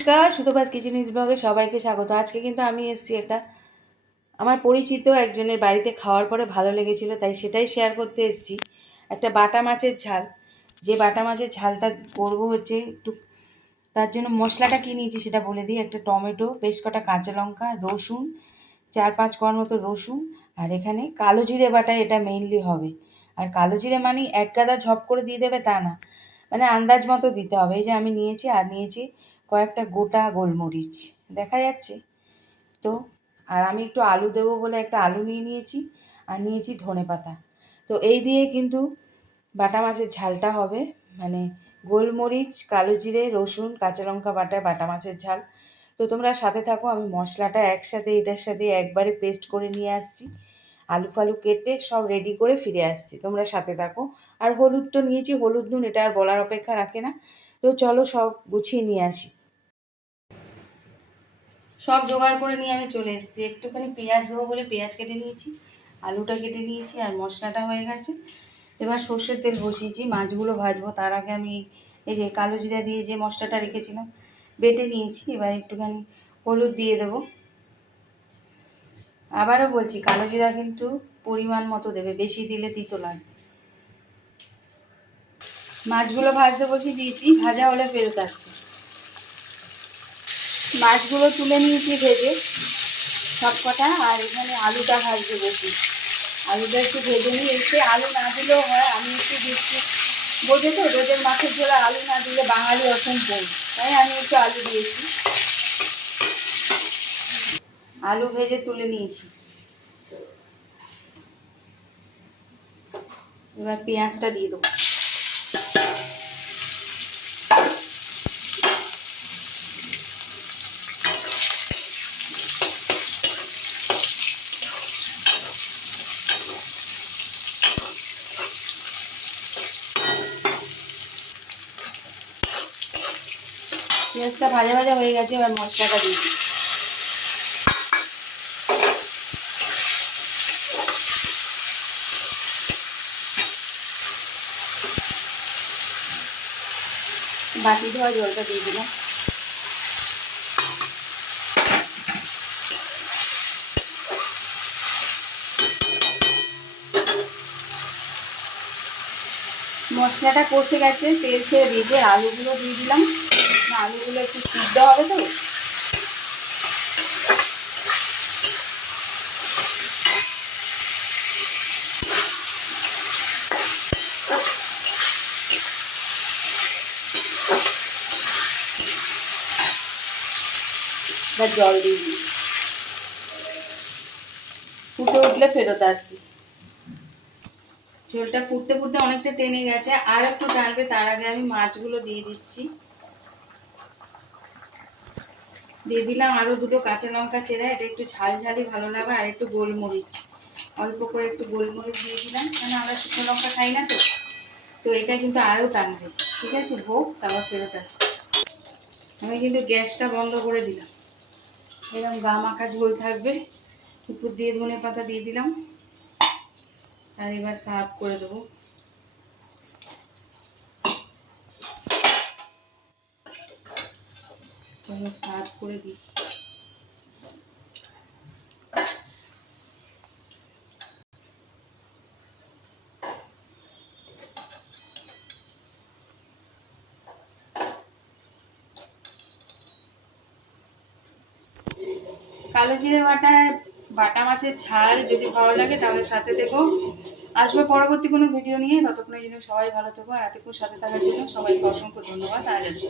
নমস্কার সুতোবাজ কিচেন বিভাগে সবাইকে স্বাগত। আজকে কিন্তু আমি এসেছি একটা আমার পরিচিত একজনের বাড়িতে খাওয়ার পরে ভালো লেগেছিল, তাই সেটাই শেয়ার করতে এসেছি। একটা বাটা মাছের ঝাল। যে বাটা মাছের ঝালটা করব হচ্ছে একটু, তার জন্য মশলাটা কী নিয়েছি সেটা বলে দিই। একটা টমেটো, বেশ কটা কাঁচা লঙ্কা, রসুন, চার পাঁচ কোয়ার মতো রসুন, আর এখানে কালো জিরে বাটা এটা মেইনলি হবে। আর কালো জিরে মানে এক গাদা ঝপ করে দিয়ে দেবে তা না মানে আন্দাজ মতো দিতে হবে। এই যে আমি নিয়েছি, আর নিয়েছি কয়েকটা গোটা গোলমরিচ। দেখা যাচ্ছে। তো, আর আমি একটু আলু দেবো বলে একটা আলু নিয়ে নিয়েছি, আর নিয়েছি ধনে পাতা। তো এই দিয়ে কিন্তু বাটা মাছের ঝালটা হবে। মানে গোলমরিচ, কালো জিরে, রসুন, কাঁচা লঙ্কা বাটা বাটা মাছের ঝাল। তো তোমরা সাথে থাকো, আমি মশলাটা একসাথে, এটার সাথে একবারে পেস্ট করে নিয়ে আসছি। আলু ফালু কেটে সব রেডি করে ফিরে আসছি। তোমরা সাথে থাকো। আর হলুদ তো নিয়েছি, হলুদ নুন এটা আর বলার অপেক্ষা রাখে না। তো চলো সব গুছিয়ে নিয়ে আসি। সব জোগাড় করে নিয়ে আমি চলে এসেছি। একটুখানি পেঁয়াজ দেবো বলে পেঁয়াজ কেটে নিয়েছি, আলুটা কেটে নিয়েছি আর মশলাটা হয়ে গেছে। এবার সর্ষের তেল বসিয়েছি, মাছগুলো ভাজবো। তার আগে আমি এই যে কালো জিরা দিয়ে যে মশলাটা রেখেছিলাম, বেটে নিয়েছি। এবার একটুখানি হলুদ দিয়ে দেবো। আবারও বলছি, কালো জিরা কিন্তু পরিমাণ মতো দেবে, বেশি দিলে তিতো লাগবে। মাছগুলো ভাজতে বসিয়ে দিয়েছি, ভাজা হলে ফেরত আসছে। মাছগুলো তুলে নিয়েছি ভেজে সব কটা, আর এখানে আলুটা ভাজতে বসি। আলুটা একটু ভেজে নিয়ে এসে আলু না দিলেও হয়, আমি একটু দিচ্ছি। বোঝে তো রোজের মাছের ঝোলে আলু না দিলে বাঙালি অসম্পূর্ণ তাই আমি একটু আলু দিয়েছি। আলু ভেজে তুলে নিয়েছি। এবার পেঁয়াজটা দিয়ে দেবো। পেঁয়াজটা ভাজা ভাজা হয়ে গেছে এবার মশলাটা দিয়ে দিই। বাকি ধোয়া জলটা দিয়ে দিলাম। মশলাটা কষে গেছে, তেল ছেড়ে দিয়েছে আলুগুলো দিয়ে দিলাম। আলুগুলো একটু সিদ্ধ হবে তো। জল দিয়ে দিই। ফুটে উঠলে ফেরত আসছি। ঝোলটা ফুটতে ফুটতে অনেকটা টেনে গেছে। আর একটু টানবে, তার আগে আমি মাছগুলো দিয়ে দিচ্ছি। দিয়ে দিলাম আরও দুটো কাঁচা লঙ্কা চেরা, এটা একটু ঝাল ঝালই ভালো লাগে, আর একটু গোলমরিচ। অল্প করে একটু গোলমরিচ দিয়ে দিলাম কারণ আমরা শুকনো লঙ্কা খাই না তো? তো এটা কিন্তু আরও টানবে। ঠিক আছে, হোক, তারপর ফেরত আসছে। আমি কিন্তু গ্যাসটা বন্ধ করে দিলাম। এরকম গা মাখা ঝোল থাকবে। উপর দিয়ে ধনে পাতা দিয়ে দিলাম। আর এবার সার্ভ করে দেবো। সার্ভ করে দিই। কালো জিরে বাটা বাটা মাছের ঝাল যদি ভালো লাগে তাহলে সাথে দেখো আসবে পরবর্তী কোনো ভিডিও নিয়ে। ততক্ষণের জন্য সবাই ভালো থেকো আর এতক্ষণ সাথে থাকার জন্য সবাইকে অসংখ্য ধন্যবাদ। আজ আসি।